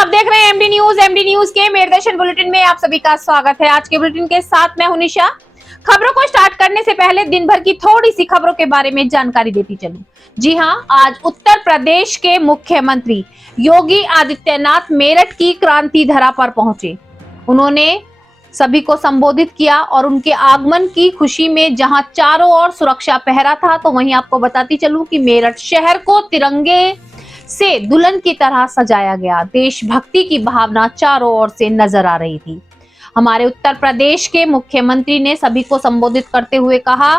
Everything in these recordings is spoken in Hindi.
आप देख रहे हैं एमडी न्यूज। एमडी न्यूज के मेरदर्शन बुलेटिन में आप सभी का स्वागत है। आज के बुलेटिन के साथ मैं हूं निशा। खबरों को स्टार्ट करने से पहले दिन भर की थोड़ी सी खबरों के बारे में जानकारी देती चलूं। जी हां, आज उत्तर प्रदेश के मुख्यमंत्री योगी आदित्यनाथ मेरठ की क्रांति धरा पर पहुंचे। उन्होंने सभी को संबोधित किया और उनके आगमन की खुशी में जहां चारों ओर सुरक्षा पहरा था, तो वहीं आपको बताती चलूं कि मेरठ शहर को तिरंगे से दुल्हन की तरह सजाया गया। देशभक्ति की भावना चारों ओर से नजर आ रही थी। हमारे उत्तर प्रदेश के मुख्यमंत्री ने सभी को संबोधित करते हुए कहा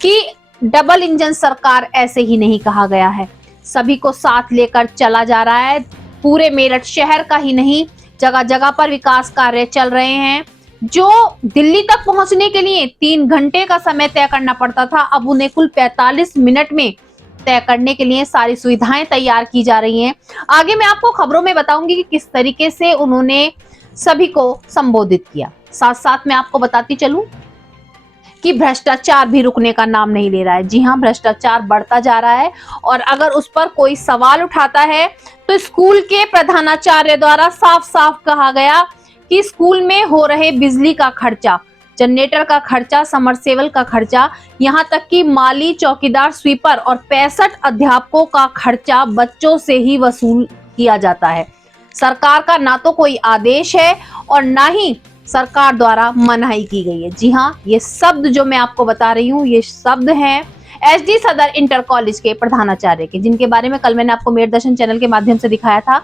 कि डबल इंजन सरकार ऐसे ही नहीं कहा गया है, सभी को साथ लेकर चला जा रहा है। पूरे मेरठ शहर का ही नहीं, जगह जगह पर विकास कार्य चल रहे हैं। जो दिल्ली तक पहुंचने के लिए 3 घंटे का समय तय करना पड़ता था, अब उन्हें कुल 45 मिनट में तय करने के लिए सारी सुविधाएं तैयार की जा रही हैं। आगे मैं आपको खबरों में बताऊंगी कि किस तरीके से उन्होंने सभी को संबोधित किया। साथ साथ मैं आपको बताती चलूं कि भ्रष्टाचार भी रुकने का नाम नहीं ले रहा है। जी हां, भ्रष्टाचार बढ़ता जा रहा है और अगर उस पर कोई सवाल उठाता है तो स्कूल के प्रधानाचार्य द्वारा साफ साफ कहा गया कि स्कूल में हो रहे बिजली का खर्चा, जनरेटर का खर्चा, समरसेबल का खर्चा, यहाँ तक कि माली, चौकीदार, स्वीपर और 65 अध्यापकों का खर्चा बच्चों से ही वसूल किया जाता है। सरकार का ना तो कोई आदेश है और ना ही सरकार द्वारा मनाही की गई है। जी हाँ, ये शब्द जो मैं आपको बता रही हूँ, ये शब्द हैं एसडी सदर इंटर कॉलेज के प्रधानाचार्य के, जिनके बारे में कल मैंने आपको मेरदर्शन चैनल के माध्यम से दिखाया था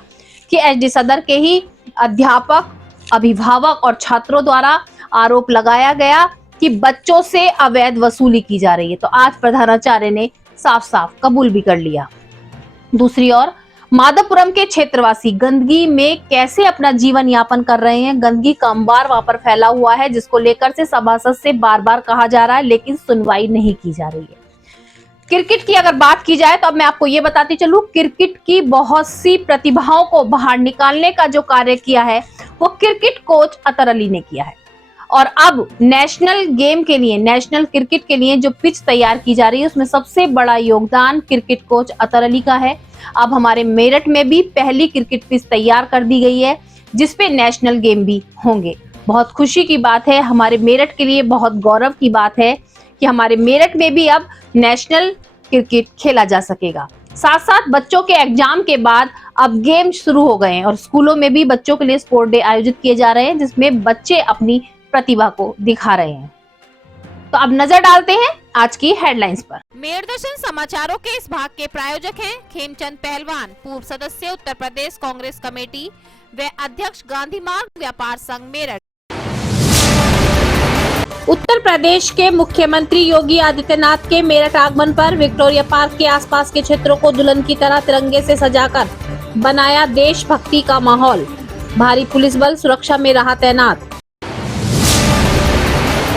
कि एसडी सदर के ही अध्यापक, अभिभावक और छात्रों द्वारा आरोप लगाया गया कि बच्चों से अवैध वसूली की जा रही है। तो आज प्रधानाचार्य ने साफ साफ कबूल भी कर लिया। दूसरी ओर माधवपुरम के क्षेत्रवासी गंदगी में कैसे अपना जीवन यापन कर रहे हैं। गंदगी का अंबार वहां पर फैला हुआ है, जिसको लेकर से सभासद से बार बार कहा जा रहा है, लेकिन सुनवाई नहीं की जा रही है। क्रिकेट की अगर बात की जाए तो अब मैं आपको ये बताती चलूं, क्रिकेट की बहुत सी प्रतिभाओं को बाहर निकालने का जो कार्य किया है वो क्रिकेट कोच अतर अली ने किया है। और अब नेशनल गेम के लिए, नेशनल क्रिकेट के लिए जो पिच तैयार की जा रही है, उसमें सबसे बड़ा योगदान क्रिकेट कोच अतर अली का है। अब हमारे मेरठ में भी पहली क्रिकेट पिच तैयार कर दी गई है, जिसपे नेशनल गेम भी होंगे। बहुत खुशी की बात है, हमारे मेरठ के लिए बहुत गौरव की बात है कि हमारे मेरठ में भी अब नेशनल क्रिकेट खेला जा सकेगा। साथ साथ बच्चों के एग्जाम के बाद अब गेम शुरू हो गए हैं और स्कूलों में भी बच्चों के लिए स्पोर्ट डे आयोजित किए जा रहे हैं, जिसमें बच्चे अपनी प्रतिभा को दिखा रहे हैं। तो अब नजर डालते हैं आज की हेडलाइंस पर। मेरदर्शन समाचारों के इस भाग के प्रायोजक हैं खेमचंद पहलवान, पूर्व सदस्य उत्तर प्रदेश कांग्रेस कमेटी व अध्यक्ष गांधी मार्ग व्यापार संघ मेरठ। उत्तर प्रदेश के मुख्यमंत्री योगी आदित्यनाथ के मेरठ आगमन पर विक्टोरिया पार्क के आसपास के क्षेत्रों को दुल्हन की तरह तिरंगे से सजाकर बनाया देशभक्ति का माहौल। भारी पुलिस बल सुरक्षा में रहा तैनात।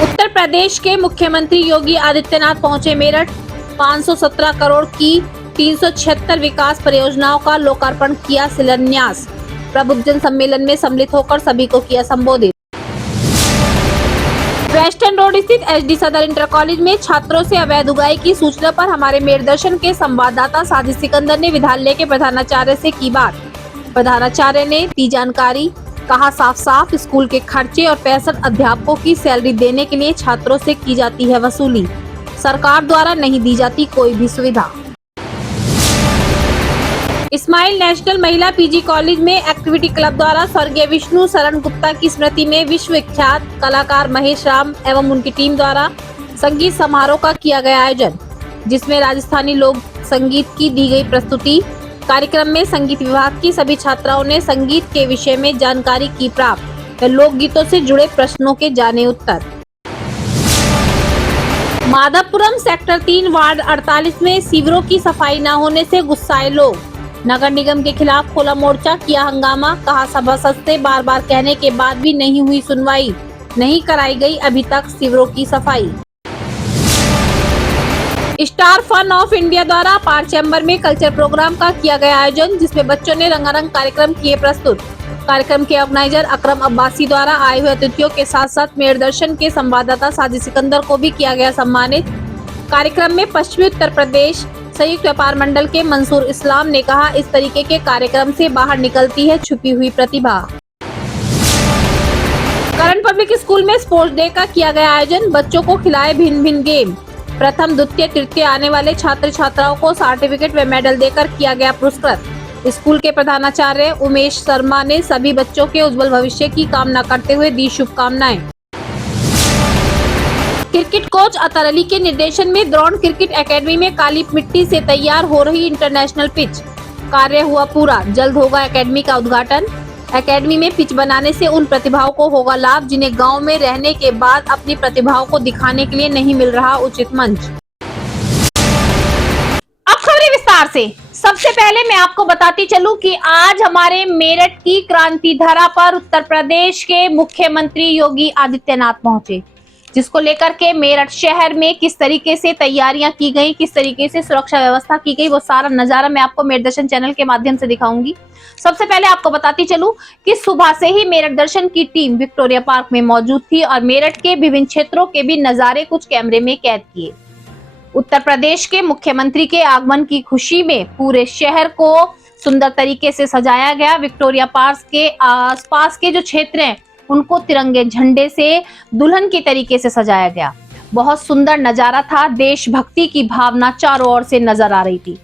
उत्तर प्रदेश के मुख्यमंत्री योगी आदित्यनाथ पहुंचे मेरठ। 517 करोड़ की 376 विकास परियोजनाओं का लोकार्पण किया शिलान्यास। प्रबुद्धजन सम्मेलन में सम्मिलित होकर सभी को किया संबोधित। वेस्टर्न रोड स्थित एसडी सदर इंटर कॉलेज में छात्रों से अवैध उगाई की सूचना पर हमारे मेरदर्शन के संवाददाता साजिद सिकंदर ने विद्यालय के प्रधानाचार्य से की बात। प्रधानाचार्य ने दी जानकारी, कहा साफ साफ स्कूल के खर्चे और 65 अध्यापकों की सैलरी देने के लिए छात्रों से की जाती है वसूली, सरकार द्वारा नहीं दी जाती कोई भी सुविधा। इस्माइल नेशनल महिला पीजी कॉलेज में एक्टिविटी क्लब द्वारा स्वर्गीय विष्णु शरण गुप्ता की स्मृति में विश्व विख्यात कलाकार महेश राम एवं उनकी टीम द्वारा संगीत समारोह का किया गया आयोजन, जिसमें राजस्थानी लोक संगीत की दी गई प्रस्तुति। कार्यक्रम में संगीत विभाग की सभी छात्राओं ने संगीत के विषय में जानकारी की प्राप्त व लोकगीतों से जुड़े प्रश्नों के जाने उत्तर। माधवपुरम सेक्टर 3 वार्ड 48 में सीवरों की सफाई न होने से गुस्साए लोग। नगर निगम के खिलाफ खोला मोर्चा, किया हंगामा। कहा सभासद से बार बार कहने के बाद भी नहीं हुई सुनवाई, नहीं कराई गई अभी तक सीवरों की सफाई। स्टार फन ऑफ इंडिया द्वारा पार चैम्बर में कल्चर प्रोग्राम का किया गया आयोजन, जिसमें बच्चों ने रंगारंग कार्यक्रम किए प्रस्तुत। कार्यक्रम के ऑर्गेनाइजर अकरम अब्बासी द्वारा आए हुए अतिथियों के साथ साथ मेरदर्शन के संवाददाता साजिद सिकंदर को भी किया गया सम्मानित। कार्यक्रम में पश्चिमी उत्तर प्रदेश संयुक्त व्यापार मंडल के मंसूर इस्लाम ने कहा, इस तरीके के कार्यक्रम से बाहर निकलती है छुपी हुई प्रतिभा। करण पब्लिक स्कूल में स्पोर्ट्स डे का किया गया आयोजन, बच्चों को खिलाए भिन्न भिन्न गेम। प्रथम, द्वितीय, तृतीय आने वाले छात्र छात्राओं को सर्टिफिकेट व मेडल देकर किया गया पुरस्कृत। स्कूल के प्रधानाचार्य उमेश शर्मा ने सभी बच्चों के उज्जवल भविष्य की कामना करते हुए दी शुभकामनाएं। क्रिकेट कोच अतर अली के निर्देशन में द्रोण क्रिकेट एकेडमी में काली मिट्टी से तैयार हो रही इंटरनेशनल पिच कार्य हुआ पूरा, जल्द होगा एकेडमी का उद्घाटन। एकेडमी में पिच बनाने से उन प्रतिभाओं को होगा लाभ जिन्हें गांव में रहने के बाद अपनी प्रतिभाओं को दिखाने के लिए नहीं मिल रहा उचित मंच। अब खबरें विस्तार से। सबसे पहले मैं आपको बताती चलूं कि आज हमारे मेरठ की क्रांति धरा पर उत्तर प्रदेश के मुख्यमंत्री योगी आदित्यनाथ पहुंचे, जिसको लेकर के मेरठ शहर में किस तरीके से तैयारियां की गई, किस तरीके से सुरक्षा व्यवस्था की गई, वो सारा नजारा मैं आपको मेरठ दर्शन चैनल के माध्यम से दिखाऊंगी। सबसे पहले आपको बताती चलूं कि सुबह से ही मेरठ दर्शन की टीम विक्टोरिया पार्क में मौजूद थी और मेरठ के विभिन्न क्षेत्रों के भी नजारे कुछ कैमरे में कैद किए। उत्तर प्रदेश के मुख्यमंत्री के आगमन की खुशी में पूरे शहर को सुंदर तरीके से सजाया गया। विक्टोरिया पार्क के आसपास के जो क्षेत्र हैं उनको तिरंगे झंडे से दुल्हन के तरीके से सजाया गया। बहुत सुंदर नजारा था, देशभक्ति की भावना चारों ओर से नजर आ रही थी।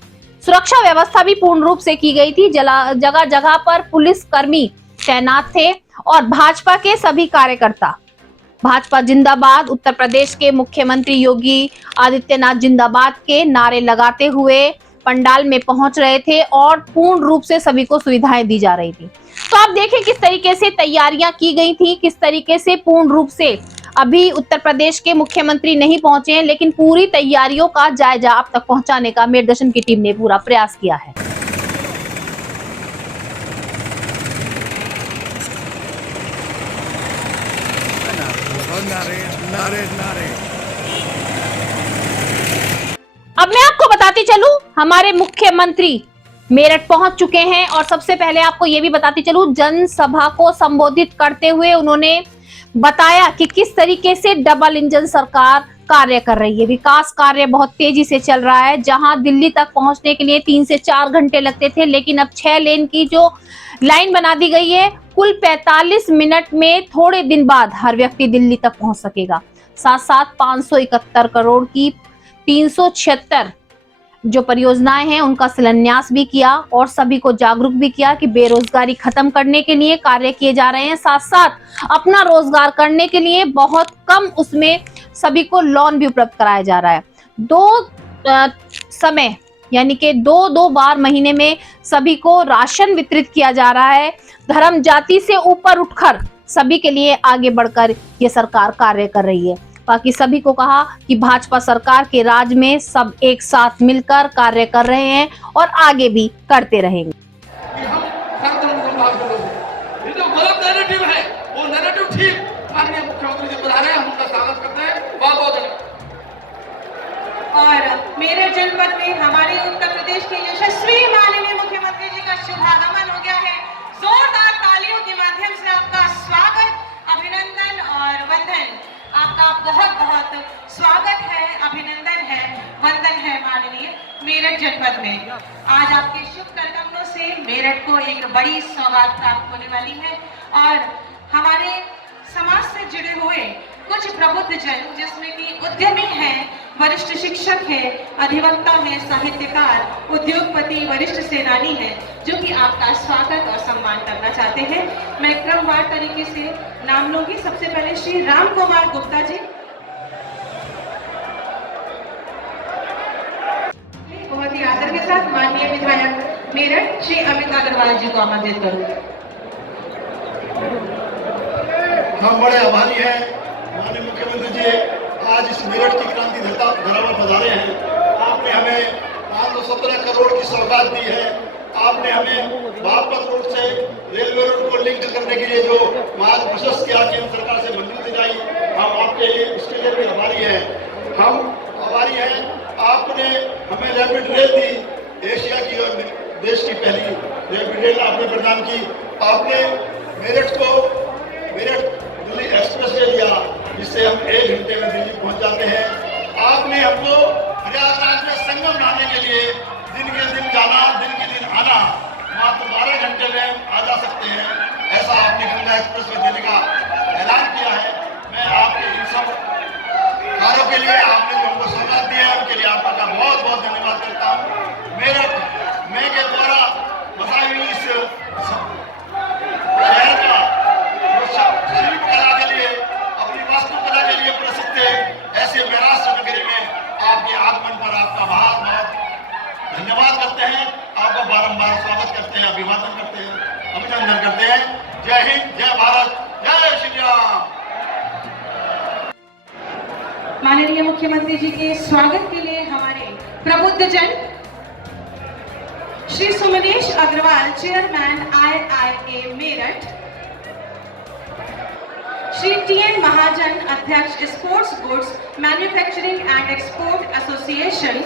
सुरक्षा व्यवस्था भी पूर्ण रूप से की गई थी। जगह जगह पर पुलिस कर्मी तैनात थे और भाजपा के सभी कार्यकर्ता भाजपा जिंदाबाद, उत्तर प्रदेश के मुख्यमंत्री योगी आदित्यनाथ जिंदाबाद के नारे लगाते हुए पंडाल में पहुंच रहे थे और पूर्ण रूप से सभी को सुविधाएं दी जा रही थी। तो आप देखें किस तरीके से तैयारियां की गई थी, किस तरीके से पूर्ण रूप से अभी उत्तर प्रदेश के मुख्यमंत्री नहीं पहुंचे हैं, लेकिन पूरी तैयारियों का जायजा अब तक पहुंचाने का मेरठ दर्शन की टीम ने पूरा प्रयास किया है। अब मैं आपको बताती चलूं, हमारे मुख्यमंत्री मेरठ पहुंच चुके हैं और सबसे पहले आपको ये भी बताती चलूं, जनसभा को संबोधित करते हुए उन्होंने बताया कि किस तरीके से डबल इंजन सरकार कार्य कर रही है। विकास कार्य बहुत तेजी से चल रहा है। जहां दिल्ली तक पहुंचने के लिए 3 से 4 घंटे लगते थे, लेकिन अब 6 लेन की जो लाइन बना दी गई है, कुल 45 मिनट में थोड़े दिन बाद हर व्यक्ति दिल्ली तक पहुंच सकेगा। साथ साथ 571 करोड़ की 376 जो परियोजनाएं हैं उनका शिलान्यास भी किया और सभी को जागरूक भी किया कि बेरोजगारी खत्म करने के लिए कार्य किए जा रहे हैं। साथ साथ अपना रोजगार करने के लिए बहुत कम उसमें सभी को लोन भी उपलब्ध कराया जा रहा है। 2 समय यानी कि 2 बार महीने में सभी को राशन वितरित किया जा रहा है। धर्म जाति से ऊपर उठकर सभी के लिए आगे बढ़कर ये सरकार कार्य कर रही है। बाकी सभी को कहा कि भाजपा सरकार के राज में सब एक साथ मिलकर कार्य कर रहे हैं और आगे भी करते रहेंगे। ये जो गलत नैरेटिव है वो नैरेटिव ठीक माननीय मुख्यमंत्री जी बता रहे हैं, हम उनका स्वागत करते हैं। बहुत बहुत धन्यवाद। और मेरठ जनपद में हमारे उत्तर प्रदेश के यशस्वी माननीय मुख्यमंत्री जी का शुभागमन हो गया है। जोरदार तालियों के माध्यम से आपका स्वागत, अभिनंदन और वंदन। आपका बहुत बहुत स्वागत है, अभिनंदन है, वंदन है माननीय मेरठ जनपद में। आज आपके शुभ करकमलों से मेरठ को एक बड़ी सौगात प्राप्त होने वाली है और हमारे समाज से जुड़े हुए कुछ प्रबुद्ध जन, जिसमें कि उद्यमी हैं, वरिष्ठ शिक्षक हैं, अधिवक्ता हैं, साहित्यकार, उद्योगपति, वरिष्ठ सेनानी हैं, जो कि आपका स्वागत और सम्मान करना चाहते हैं। मैं क्रमवार तरीके से नाम लूंगी। सबसे पहले श्री राम कुमार गुप्ता जी, बहुत ही आदर के साथ माननीय विधायक मेरठ श्री अमित अग्रवाल जी को आमंत्रित करूंगी। हम बड़े आभारी हैं माननीय मुख्यमंत्री जी, आज इस मेरठ की क्रांति धरा पर पधारे हैं। आपने हमें 517 करोड़ की सौगात दी है। आपने हमें बागपत रोड से रेलवे रोड को लिंक करने के लिए जो मार्ग प्रशस्त किया, केंद्र सरकार से मंजूरी दिलाई, हम आपके लिए उसके लिए भी आभारी हैं। हम आभारी हैं, आपने हमें रैपिड रेल दी, एशिया की और देश की पहली रैपिड रेल आपने प्रदान की। आपने मेरठ दिल्ली एक्सप्रेस वे दिया, जिससे हम 1 घंटे में दिल्ली पहुंच जाते हैं। आपने हमको प्रयागराज में संगम लाने के लिए दिन के दिन जाना, दिन के दिन आना, मात्र 12 घंटे में आ जा सकते हैं, ऐसा आपने गंगा एक्सप्रेस में देने का ऐलान किया है। मैं आपके इन सब कार्यों के लिए, आपने जो हमको सौगात दिया है, उनके लिए आपका बहुत बहुत धन्यवाद करता हूँ। मैं के द्वारा बताई हुई इस शहर का शिल्प कला के लिए, अपनी वास्तुकला के लिए प्रसिद्ध है, ऐसे महाराष्ट्र नगरी में आपके आगमन पर आपका बहुत बहुत धन्यवाद करते हैं। आपका बारंबार स्वागत करते हैं, अभिवादन करते हैं, अभिनंदन करते हैं। जय हिंद, जय भारत, जय श्री राम। माननीय मुख्यमंत्री जी के स्वागत के लिए हमारे प्रबुद्ध जन Shri Sumnesh Agarwal, chairman IIA Meerut, Shri TN Mahajan, अध्यक्ष sports goods manufacturing and export association,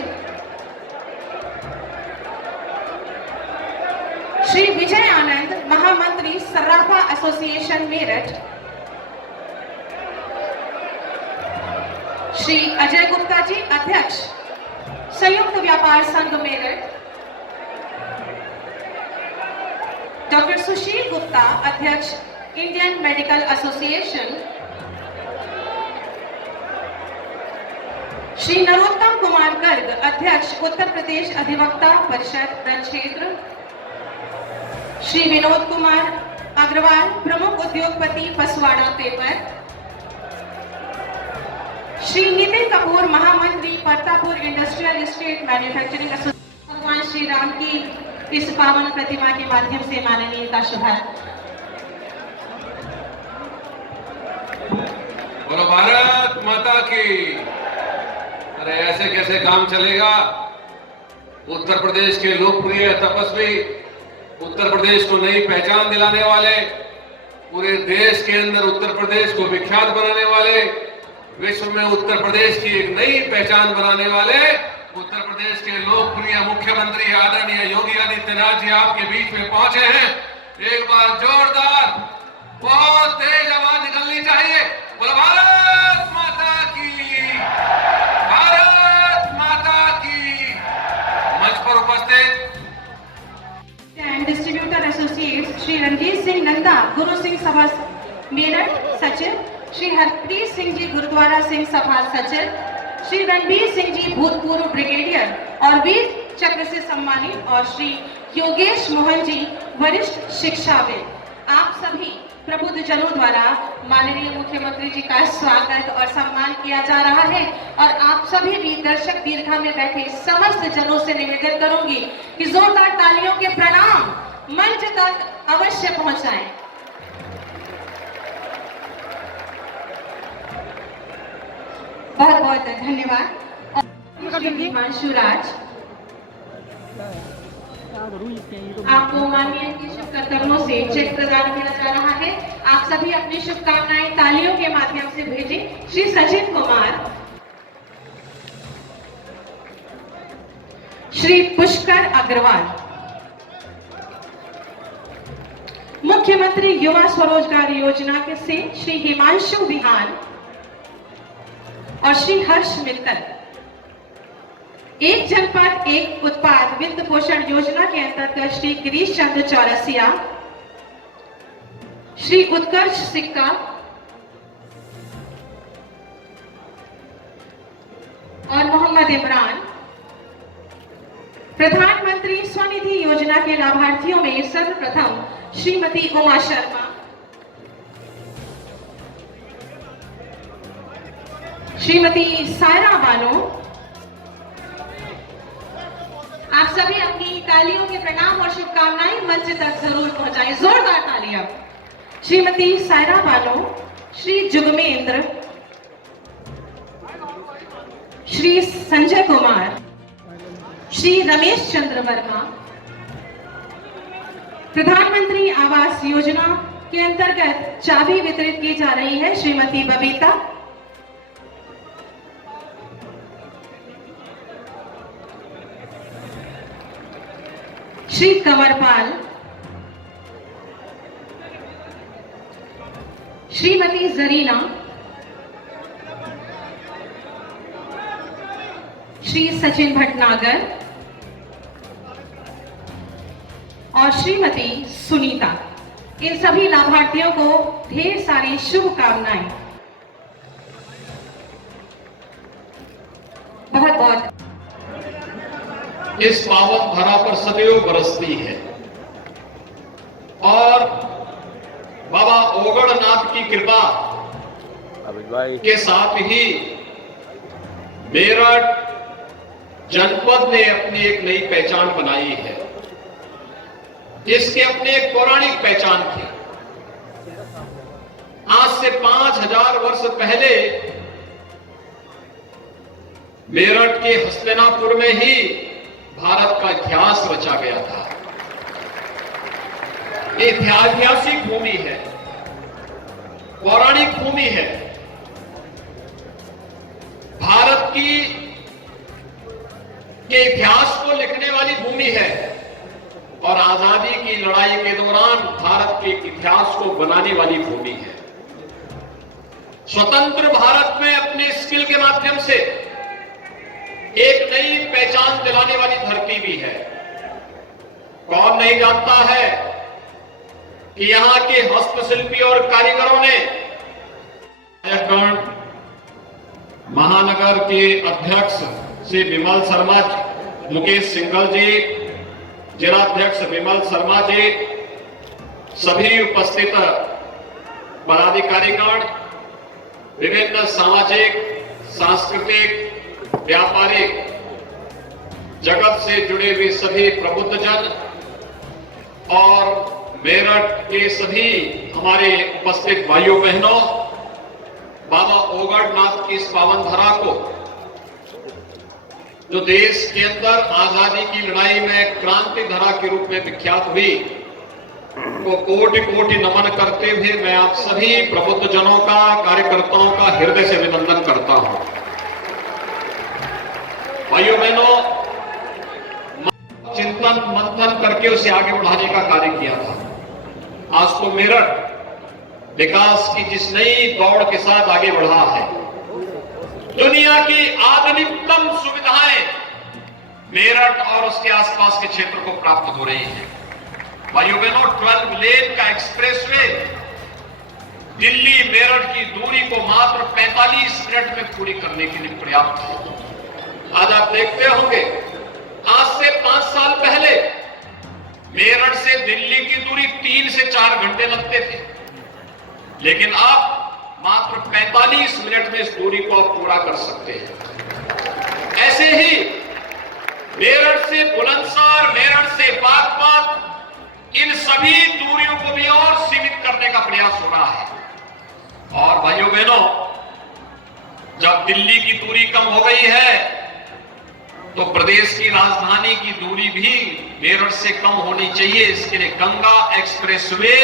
Shri Vijay Anand, महामंत्री सर्राफा एसोसिएशन मेरठ, श्री अजय गुप्ता जी, अध्यक्ष संयुक्त व्यापार संघ मेरठ, डॉक्टर सुशील गुप्ता, अध्यक्ष Indian medical association, Shri Narottam Kumar Garg, अध्यक्ष उत्तर प्रदेश अधिवक्ता परिषद प्रक्षेत्र, श्री विनोद कुमार अग्रवाल, प्रमुख उद्योगपति पसवाड़ा पेपर, श्री नितिन कपूर, महामंत्री Partapur industrial estate manufacturing association. भगवान श्री राम की इस पावन प्रतिमा के माध्यम से माननीय का शुभारंभ। बोलो भारत माता की। अरे ऐसे कैसे काम चलेगा? उत्तर प्रदेश के लोकप्रिय तपस्वी, उत्तर प्रदेश को नई पहचान दिलाने वाले, पूरे देश के अंदर उत्तर प्रदेश को विख्यात बनाने वाले, विश्व में उत्तर प्रदेश की एक नई पहचान बनाने वाले उत्तर प्रदेश के लोकप्रिय मुख्यमंत्री आदरणीय योगी आदित्यनाथ जी आपके बीच में पहुंचे हैं। एक बार जोरदार, बहुत तेज आवाज निकलनी चाहिए। बोलो भारत माता की, भारत माता की। मंच पर उपस्थित and distributor associate Shri Ranjit Singh Nanda, Guru Singh Sabha Meerut सचिव, श्री हरप्रीत सिंह जी, गुरुद्वारा सिंह सभा सचिव, श्री रणबीर सिंह जी, भूतपूर्व ब्रिगेडियर और वीर चक्र से सम्मानित, और श्री योगेश मोहन जी, वरिष्ठ शिक्षाविद। आप सभी प्रबुद्ध जनों द्वारा माननीय मुख्यमंत्री जी का स्वागत और सम्मान किया जा रहा है, और आप सभी भी दर्शक दीर्घा में बैठे समस्त जनों से निवेदन करूंगी कि जोरदार तालियों के प्रणाम मंच तक अवश्य पहुंचाएं। बहुत बहुत धन्यवाद। श्री हिमांशु राज, आपको माननीय के शुभकर्मों से चेक प्रदान किया जा रहा है। आप सभी अपनी शुभकामनाएं तालियों के माध्यम से भेजें। श्री सचिन कुमार, श्री पुष्कर अग्रवाल, मुख्यमंत्री युवा स्वरोजगार योजना के से श्री हिमांशु विहान और श्री हर्ष मित्तल, एक जनपद एक उत्पाद वित्त पोषण योजना के अंतर्गत श्री गिरीश चंद्र चौरसिया, श्री उत्कर्ष सिक्का और मोहम्मद इमरान। प्रधानमंत्री स्वनिधि योजना के लाभार्थियों में सर्वप्रथम श्रीमती उमा शर्मा, श्रीमती सायरा बानो। आप सभी अपनी तालियों के प्रणाम और शुभकामनाएं मंच तक जरूर पहुंचाएं। जोरदार तालियां। श्रीमती सायरा बानो, श्री जुगमेंद्र, श्री संजय कुमार, श्री रमेश चंद्र वर्मा। प्रधानमंत्री आवास योजना के अंतर्गत चाबी वितरित की जा रही है श्रीमती बबीता। श्री कंवरपाल, श्रीमती जरीना, श्री सचिन भटनागर और श्रीमती सुनीता, इन सभी लाभार्थियों को ढेर सारी शुभकामनाएं। बहुत बहुत इस पावन धरा पर सदैव बरसती है और बाबा ओगड़नाथ की कृपा के साथ ही मेरठ जनपद ने अपनी एक नई पहचान बनाई है। इसके अपने एक पौराणिक पहचान थी। आज से 5000 वर्ष पहले मेरठ के हस्तिनापुर में ही भारत का इतिहास रचा गया था। ये ऐतिहासिक भूमि है, पौराणिक भूमि है, भारत के इतिहास को लिखने वाली भूमि है और आजादी की लड़ाई के दौरान भारत के इतिहास को बनाने वाली भूमि है। स्वतंत्र भारत में अपने स्किल के माध्यम से एक नई पहचान दिलाने वाली धरती भी है। कौन नहीं जानता है कि यहां के हस्तशिल्पी और कारीगरों ने महानगर के अध्यक्ष श्री विमल शर्मा, मुकेश सिंघल जी, जिलाध्यक्ष विमल शर्मा जी, सभी उपस्थित पदाधिकारीगण, विभिन्न सामाजिक, सांस्कृतिक, व्यापारिक जगत से जुड़े हुए सभी प्रबुद्धजन और मेरठ के सभी हमारे उपस्थित भाइयों बहनों, बाबा ओगड़नाथ की इस पावन धरा को, जो देश के अंदर आजादी की लड़ाई में क्रांति धरा के रूप में विख्यात हुई, को कोटि कोटि नमन करते हुए मैं आप सभी प्रबुद्ध जनों का, कार्यकर्ताओं का हृदय से अभिनंदन करता हूं। भाइयों बहनों, चिंतन मंथन करके उसे आगे बढ़ाने का कार्य किया था। आज तो मेरठ विकास की जिस नई दौड़ के साथ आगे बढ़ा है, दुनिया की आधुनिकतम सुविधाएं मेरठ और उसके आसपास के क्षेत्र को प्राप्त हो रही हैं। भाइयों बहनों, 12 लेन का एक्सप्रेसवे दिल्ली मेरठ की दूरी को मात्र 45 मिनट में पूरी करने के लिए पर्याप्त है। आज आप देखते होंगे, आज से 5 साल पहले मेरठ से दिल्ली की दूरी 3 से 4 घंटे लगते थे, लेकिन अब मात्र 45 मिनट में इस दूरी को आप पूरा कर सकते हैं। ऐसे ही मेरठ से बुलंदशहर, मेरठ से बागपत, इन सभी दूरियों को भी और सीमित करने का प्रयास हो रहा है। और भाइयों बहनों, जब दिल्ली की दूरी कम हो गई है तो प्रदेश की राजधानी की दूरी भी मेरठ से कम होनी चाहिए। इसके लिए गंगा एक्सप्रेसवे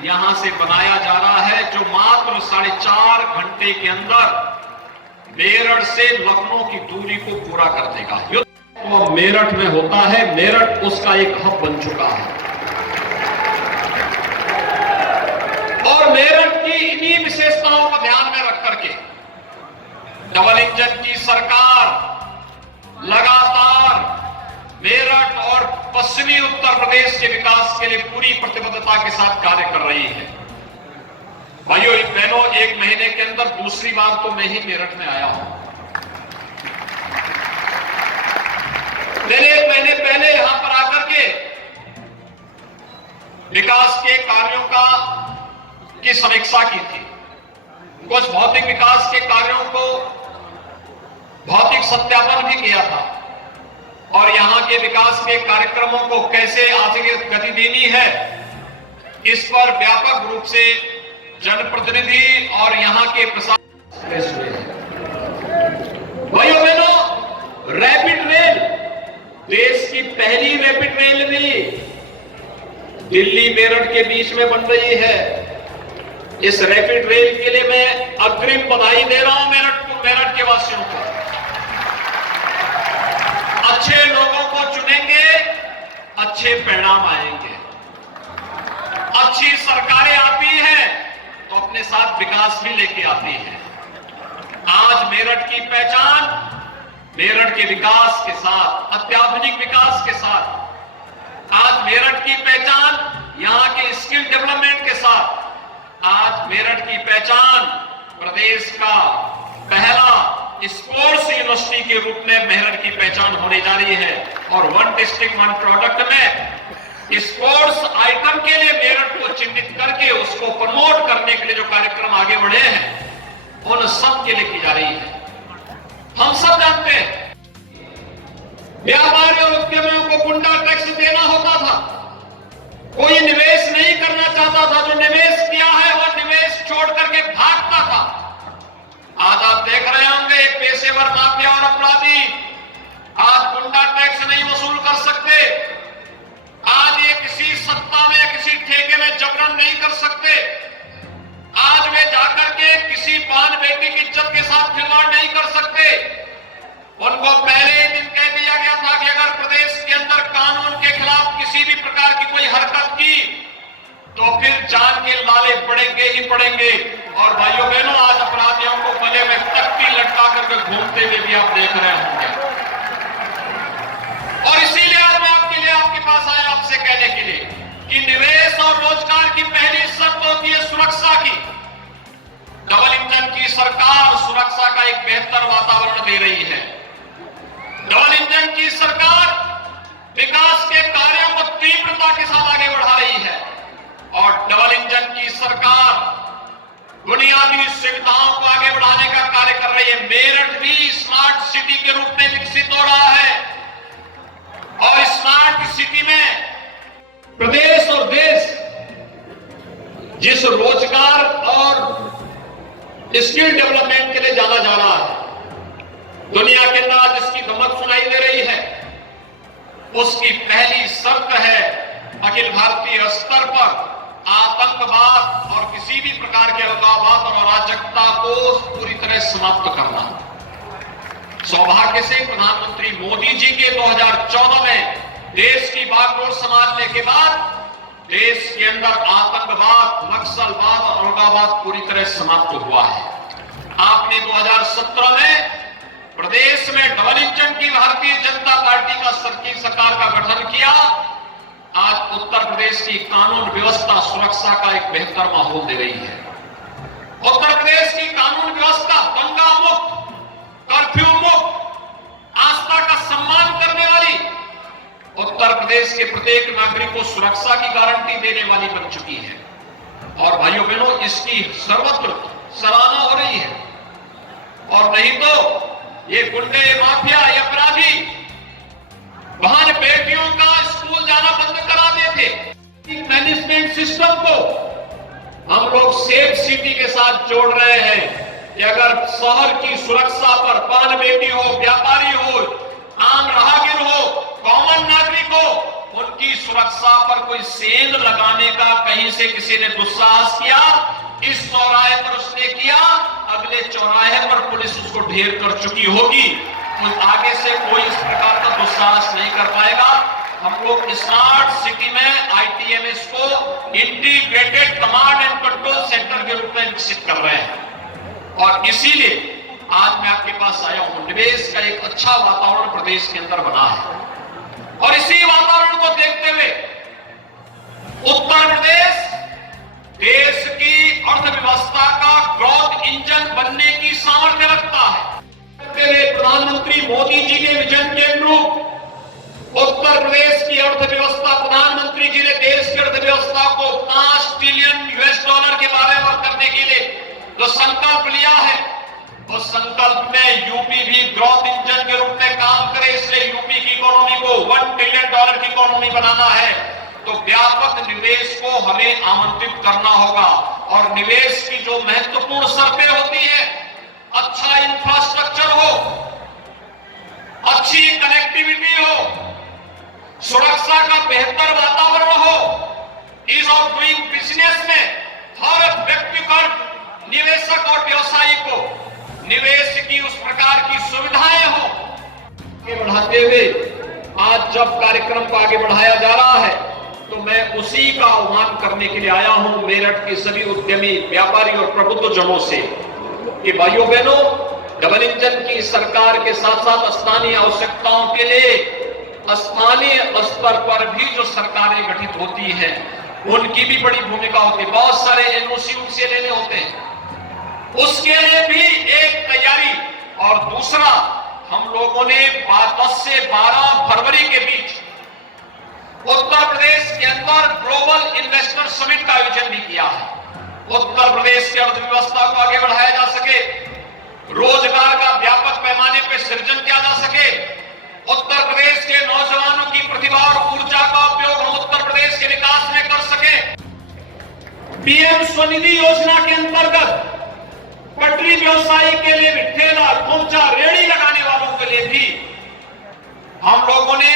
यहां से बनाया जा रहा है, जो मात्र 4.5 घंटे के अंदर मेरठ से लखनऊ की दूरी को पूरा कर देगा। तो मेरठ में होता है, मेरठ उसका एक हब बन चुका है और मेरठ की इन्हीं विशेषताओं को ध्यान में रख करके डबल इंजन की सरकार लगातार मेरठ और पश्चिमी उत्तर प्रदेश के विकास के लिए पूरी प्रतिबद्धता के साथ कार्य कर रही है। भाइयों बहनों, 1 महीने के अंदर दूसरी बार तो मैं ही मेरठ में आया हूं। मैंने 1 महीने पहले यहां पर आकर के विकास के कार्यों की समीक्षा की थी। कुछ भौतिक विकास के कार्यों को भौतिक सत्यापन भी किया था और यहां के विकास के कार्यक्रमों को कैसे आगे गति देनी है, इस पर व्यापक रूप से जनप्रतिनिधि और यहां के प्रशासन हुए हैं। भाइयों बहनों, रैपिड रेल, देश की पहली रैपिड रेल भी दिल्ली मेरठ के बीच में बन रही है। इस रैपिड रेल के लिए मैं अग्रिम बधाई दे रहा हूं मेरठ के वासियों को। अच्छे लोगों को चुनेंगे, अच्छे परिणाम आएंगे। अच्छी सरकारें आती हैं तो अपने साथ विकास भी लेके आती हैं। आज मेरठ की पहचान मेरठ के विकास के साथ, अत्याधुनिक विकास के साथ, आज मेरठ की पहचान यहां के स्किल डेवलपमेंट के साथ, आज मेरठ की पहचान प्रदेश का पहला स्पोर्ट्स यूनिवर्सिटी के रूप में मेरठ की पहचान होने जा रही है। और वन डिस्ट्रिक्ट वन प्रोडक्ट में स्पोर्ट्स आइटम के लिए मेरठ को चिन्हित करके उसको प्रमोट करने के लिए जो कार्यक्रम आगे बढ़े हैं, उन सब के लिए की जा रही है। हम सब जानते हैं व्यापारी और उद्यमियों को गुंडा टैक्स देना होता था, कोई निवेश नहीं करना चाहता था, जो निवेश किया है वह निवेश छोड़ करके भागता था। आज आप देख रहे होंगे पेशेवर माफिया और अपराधी आज गुंडा टैक्स नहीं वसूल कर सकते, आज ये किसी सत्ता में किसी ठेके में जबरन नहीं कर सकते, आज वे जाकर के किसी बहन बेटी की इज्जत के साथ खिलवाड़ नहीं कर सकते। उनको पहले ही दिन कह दिया गया था कि अगर प्रदेश के अंदर कानून के खिलाफ किसी भी प्रकार की कोई हरकत की तो फिर जान के लाले पड़ेंगे ही पड़ेंगे। और भाइयों बहनों, आज अपराधियों को गले में तख्ती लटका करके घूमते हुए भी आप देख रहे होंगे। और इसीलिए आज मैं आपके पास आया आपसे कहने के लिए कि निवेश और रोजगार की पहली शर्त होती है सुरक्षा की। डबल इंजन की सरकार सुरक्षा का एक बेहतर वातावरण दे रही है। डबल इंजन की सरकार विकास के कार्यों को तीव्रता के साथ आगे बढ़ा रही है और डबल इंजन की सरकार बुनियादी सुविधाओं को आगे बढ़ाने का कार्य कर रही है। मेरठ भी स्मार्ट सिटी के रूप में विकसित हो रहा है और स्मार्ट सिटी में प्रदेश और देश जिस रोजगार और स्किल डेवलपमेंट के लिए जाना जा रहा है, दुनिया के अंदर आज इसकी धमक सुनाई दे रही है, उसकी पहली शर्त है अखिल भारतीय स्तर पर आतंकवाद और किसी भी प्रकार के अलगाववाद और अराजकता को पूरी तरह समाप्त करना। सौभाग्य से प्रधानमंत्री मोदी जी के 2014 में देश की बागडोर संभालने के बाद देश के अंदर आतंकवाद, नक्सलवाद और अलगाववाद पूरी तरह समाप्त हुआ है। आपने 2017 में प्रदेश में डबल इंजन की भारतीय जनता पार्टी का सरकार का गठन किया। आज उत्तर प्रदेश की कानून व्यवस्था सुरक्षा का एक बेहतर माहौल दे रही है। उत्तर प्रदेश की कानून व्यवस्था दंगा मुक्त, कर्फ्यू मुक्त, आस्था का सम्मान करने वाली, उत्तर प्रदेश के प्रत्येक नागरिक को सुरक्षा की गारंटी देने वाली बन चुकी है। और भाइयों बहनों, इसकी सर्वत्र सराहना हो रही है। और नहीं तो ये गुंडे, माफिया, ये अपराधी बहन बेटियों का स्कूल जाना बंद करा देते। मैनेजमेंट सिस्टम को हम लोग सेफ सिटी के साथ जोड़ रहे हैं कि अगर शहर की सुरक्षा पर बहन बेटी हो, व्यापारी हो, आम राहगीर हो, कॉमन नागरिक हो, उनकी सुरक्षा पर कोई सेंध लगाने का कहीं से किसी ने दुस्साहस किया, इस चौराहे पर उसने किया, अगले चौराहे पर पुलिस उसको ढेर कर चुकी होगी। तो आगे से कोई इस प्रकार का दुस्साहस नहीं कर पाएगा। हम लोग स्मार्ट सिटी में ITMS को integrated command and control centre के रूप में विकसित कर रहे हैं और इसीलिए आज मैं आपके पास आया हूं। निवेश का एक अच्छा वातावरण प्रदेश के अंदर बना है और इसी वातावरण को देखते हुए उत्तर प्रदेश देश की अर्थव्यवस्था का ग्रोथ इंजन बनने की सामर्थ्य रखता है। प्रधानमंत्री मोदी जी के विजन के अनुरूप उत्तर प्रदेश की अर्थव्यवस्था, प्रधानमंत्री जी ने देश की अर्थव्यवस्था को 5 ट्रिलियन US के बारे में करने के लिए जो संकल्प लिया है, उस संकल्प में यूपी भी ग्रोथ इंजन के रूप में काम करे। इसलिए यूपी की इकोनॉमी को $1 ट्रिलियन की इकोनॉमी बनाना है तो व्यापक निवेश को हमें आमंत्रित करना होगा। और निवेश की जो महत्वपूर्ण शर्तें होती है, अच्छा इंफ्रास्ट्रक्चर हो, अच्छी कनेक्टिविटी हो, सुरक्षा का बेहतर वातावरण हो, ईज ऑफ डूइंग बिजनेस में हर व्यक्ति को, निवेशक और व्यवसायी को निवेश की उस प्रकार की सुविधाएं हो। आगे बढ़ाते हुए आज जब कार्यक्रम को आगे बढ़ाया जा रहा है तो मैं उसी का आह्वान करने के लिए आया हूं मेरठ के सभी उद्यमी, व्यापारी और प्रबुद्ध जनों से कि भाइयों बहनों, डबल इंजन की सरकार के साथ साथ स्थानीय आवश्यकताओं के लिए स्थानीय स्तर पर भी जो सरकारें गठित होती हैं उनकी भी बड़ी भूमिका होती है। बहुत सारे एनओसी उनसे लेने होते हैं, उसके लिए भी एक तैयारी। और दूसरा, हम लोगों ने 10 से 12 फरवरी के बीच उत्तर प्रदेश के अंदर ग्लोबल इन्वेस्टर समिट का आयोजन भी किया है। उत्तर प्रदेश की अर्थव्यवस्था को आगे बढ़ाया जा सके, रोजगार का व्यापक पैमाने पर सृजन किया जा सके, उत्तर प्रदेश के नौजवानों की प्रतिभा और ऊर्जा का उपयोग हम उत्तर प्रदेश के विकास में कर सके। पीएम स्वनिधि योजना के अंतर्गत पटरी व्यवसायी के लिए भी, ठेला खोमचा रेहड़ी लगाने वालों के लिए भी हम लोगों ने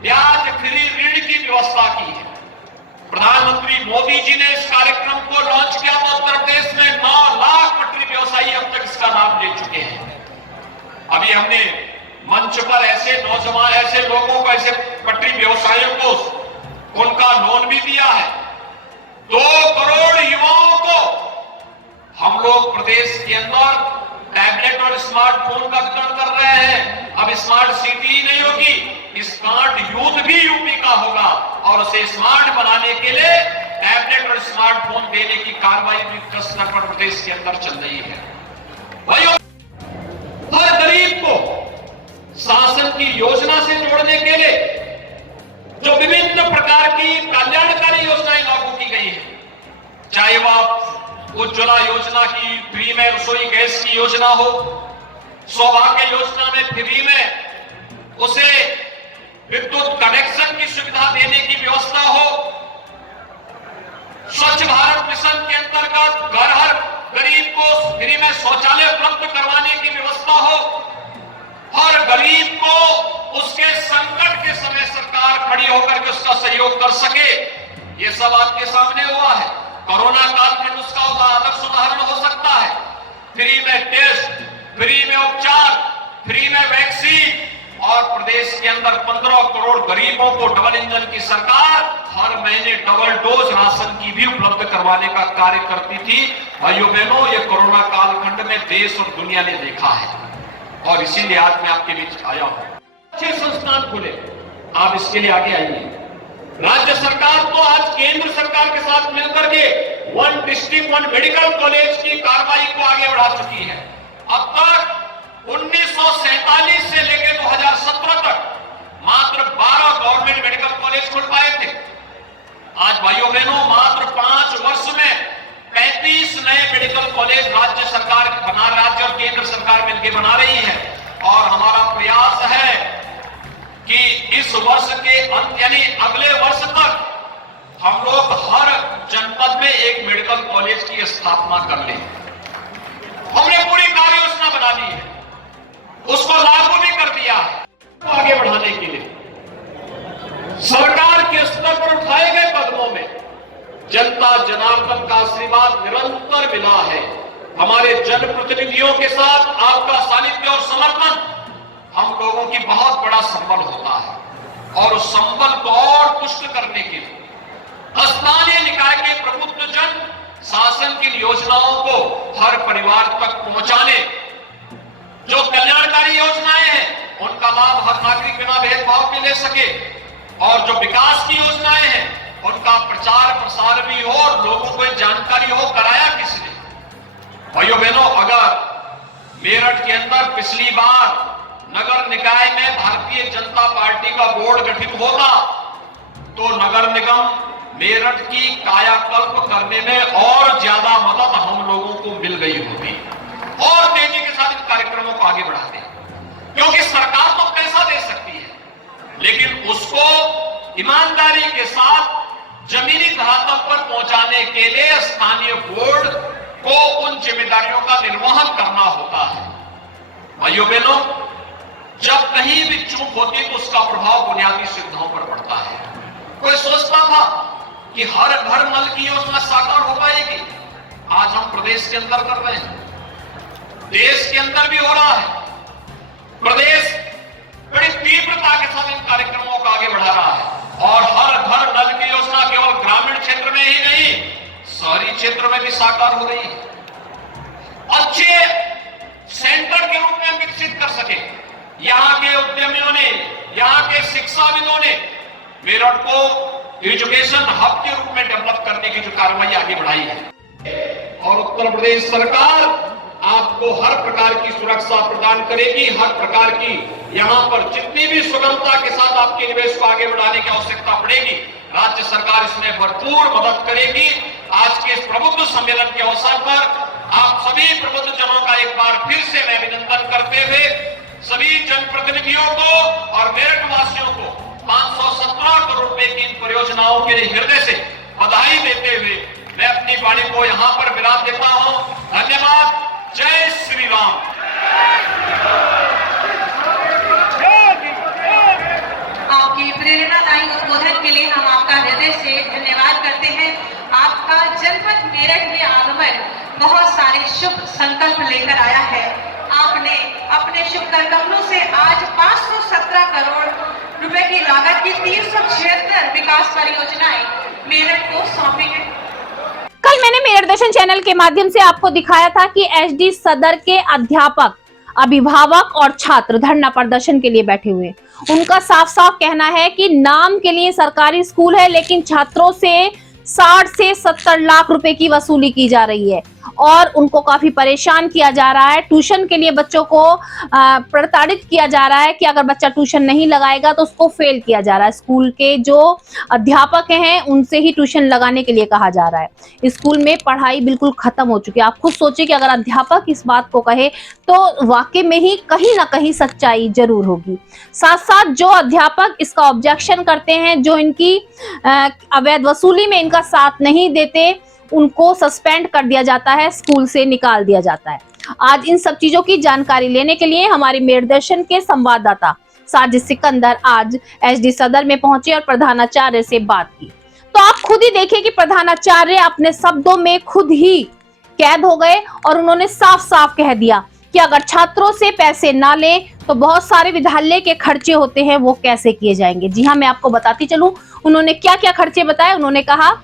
ब्याज फ्री ऋण की व्यवस्था की है। प्रधानमंत्री मोदी जी ने इस कार्यक्रम को लॉन्च किया तो उत्तर प्रदेश में 9 लाख पटरी व्यवसायी अब तक इसका लाभ ले चुके हैं। अभी हमने मंच पर ऐसे नौजवान, ऐसे लोगों को, ऐसे पटरी व्यवसायियों को उनका लोन भी दिया है। 2 करोड़ युवाओं को हम लोग प्रदेश के अंदर टैबलेट और स्मार्टफोन का वितरण कर रहे हैं। अब स्मार्ट सिटी ही नहीं होगी, स्मार्ट यूथ भी यूपी का होगा और उसे स्मार्ट बनाने के लिए टैबलेट और स्मार्टफोन देने की कार्रवाई भी स्तर पर प्रदेश के अंदर चल रही है। भाइयों, हर गरीब को शासन की योजना से जोड़ने के लिए जो विभिन्न प्रकार की कल्याणकारी योजनाएं लागू की गई है, चाहे वह उज्ज्वला योजना की फ्री में रसोई गैस की योजना हो, सौभाग्य योजना में फ्री में उसे विद्युत कनेक्शन की सुविधा देने की व्यवस्था हो, स्वच्छ भारत मिशन के अंतर्गत घर हर गरीब को फ्री में शौचालय उपलब्ध करवाने की व्यवस्था हो, हर गरीब को उसके संकट के समय सरकार खड़ी होकर के उसका सहयोग कर सके। ये सब आपके सामने हुआ है। कोरोना काल में उसका आदर्श उदाहरण हो सकता है। फ्री में टेस्ट, फ्री में उपचार, फ्री में वैक्सीन और प्रदेश के अंदर 15 करोड़ गरीबों को डबल इंजन की सरकार हर महीने डबल डोज राशन की भी उपलब्ध करवाने का कार्य करती थी। भाइयों बहनों, ये कोरोना कालखंड में देश और दुनिया ने देखा है और इसीलिए आज मैं आपके बीच आया हूं। अच्छे संस्थान खुले, आप इसके लिए आगे आइए। राज्य सरकार तो आज केंद्र सरकार के साथ मिलकर के 1 डिस्ट्रिक्ट 1 मेडिकल कॉलेज की कार्रवाई को आगे बढ़ा चुकी है। अब तक 1947 से लेकर 2017 तक मात्र 12 गवर्नमेंट मेडिकल कॉलेज खुल पाए थे। आज भाइयों बहनों, मात्र 5 वर्ष में 35 नए मेडिकल कॉलेज राज्य सरकार राज्य और केंद्र सरकार मिलकर बना रही है। और हमारा प्रयास है कि इस वर्ष के अंत यानी अगले वर्ष तक हम लोग हर जनपद में एक मेडिकल कॉलेज की स्थापना कर लें। हमने पूरी कार्य योजना बना ली है, उसको लागू भी कर दिया है। आगे बढ़ाने के लिए सरकार के स्तर पर उठाए गए कदमों में जनता जनार्दन का आशीर्वाद निरंतर मिला है। हमारे जनप्रतिनिधियों के साथ आपका सानिध्य और समर्थन हम लोगों की बहुत बड़ा संबल होता है और उस संबल को और पुष्ट करने के लिए स्थानीय निकाय के प्रबुद्ध जन शासन की योजनाओं को हर परिवार तक पहुंचाने, जो कल्याणकारी योजनाएं हैं उनका लाभ हर नागरिक बिना भेदभाव के ले सके और जो विकास की योजनाएं हैं उनका प्रचार प्रसार भी हो और लोगों को जानकारी हो। कराया किसने? भाइयों बहनों, अगर मेरठ के अंदर पिछली बार नगर निकाय में भारतीय जनता पार्टी का बोर्ड गठित होता तो नगर निगम मेरठ की कायाकल्प करने में और ज्यादा मदद हम लोगों को मिल गई होती और तेजी के साथ इन कार्यक्रमों को आगे बढ़ाते, क्योंकि सरकार तो पैसा दे सकती है लेकिन उसको ईमानदारी के साथ जमीनी धरातल पर पहुंचाने के लिए स्थानीय बोर्ड को उन जिम्मेदारियों का निर्वहन करना होता है। भाइयों बहनों, जब कहीं भी चूक होती तो उसका प्रभाव बुनियादी सुविधाओं पर पड़ता है। कोई सोचता था कि हर घर नल की योजना साकार हो पाएगी, आज हम प्रदेश के अंदर कर रहे हैं, देश के अंदर भी हो रहा है। प्रदेश बड़ी तीव्रता के साथ इन कार्यक्रमों को आगे बढ़ा रहा है और हर घर नल की योजना केवल ग्रामीण क्षेत्र में ही नहीं, शहरी क्षेत्र में भी साकार हो रही है। अच्छे सेंटर यहाँ के उद्यमियों ने, यहाँ के शिक्षाविदों ने मेरठ को एजुकेशन हब के रूप में डेवलप करने की जो कार्रवाई आगे बढ़ाई है। और उत्तर प्रदेश सरकार आपको हर प्रकार की सुरक्षा प्रदान करेगी, हर प्रकार की यहाँ पर जितनी भी सुगमता के साथ आपके निवेश को आगे बढ़ाने की आवश्यकता पड़ेगी, राज्य सरकार इसमें भरपूर मदद करेगी। आज के इस प्रबुद्ध सम्मेलन के अवसर पर आप सभी प्रबुद्ध जनों का एक बार फिर से मैं अभिनंदन करते हुए सभी जनप्रतिनिधियों को और मेरठ वासियों को 517 करोड़ रुपए की इन परियोजनाओं के लिए हृदय से बधाई देते हुए मैं अपनी वाणी को यहाँ पर विराम देता हूँ। धन्यवाद। जय श्री राम। आपके प्रेरणादायी उद्बोधन के लिए हम आपका हृदय से धन्यवाद करते हैं। आपका जनपद मेरठ में आगमन बहुत सारे शुभ संकल्प लेकर आया है। आपने अपने शुभ कदमों से आज 517 करोड़ रुपए की लागत की 376 विकास परियोजनाएं मेरठ को सौंपी है। कल मैंने मेरठ दर्शन चैनल के माध्यम से आपको दिखाया था कि एसडी सदर के अध्यापक, अभिभावक और छात्र धरना प्रदर्शन के लिए बैठे हुए। उनका साफ साफ कहना है कि नाम के लिए सरकारी स्कूल है, लेकिन छात्रों से 60 से 70 लाख रुपए की वसूली की जा रही है और उनको काफी परेशान किया जा रहा है। ट्यूशन के लिए बच्चों को प्रताड़ित किया जा रहा है कि अगर बच्चा ट्यूशन नहीं लगाएगा तो उसको फेल किया जा रहा है। स्कूल के जो अध्यापक हैं उनसे ही ट्यूशन लगाने के लिए कहा जा रहा है। स्कूल में पढ़ाई बिल्कुल खत्म हो चुकी है। आप खुद सोचिए कि अगर अध्यापक इस बात को कहे तो वाकई में ही कहीं ना कहीं सच्चाई जरूर होगी। साथ साथ जो अध्यापक इसका ऑब्जेक्शन करते हैं, जो इनकी अवैध वसूली में इनका साथ नहीं देते, उनको सस्पेंड कर दिया जाता है, स्कूल से निकाल दिया जाता है। आज इन सब चीजों की जानकारी लेने के लिए हमारे मेरठ दर्शन के संवाददाता साजिद सिकंदर आज एसडी सदर में पहुंचे और प्रधानाचार्य से बात की। तो आप खुद ही देखिए कि प्रधानाचार्य अपने शब्दों में खुद ही कैद हो गए और उन्होंने साफ साफ कह दिया कि अगर छात्रों से पैसे ना ले तो बहुत सारे विद्यालय के खर्चे होते हैं वो कैसे किए जाएंगे। जी हाँ, मैं आपको बताती चलूं उन्होंने क्या क्या खर्चे बताए। उन्होंने कहा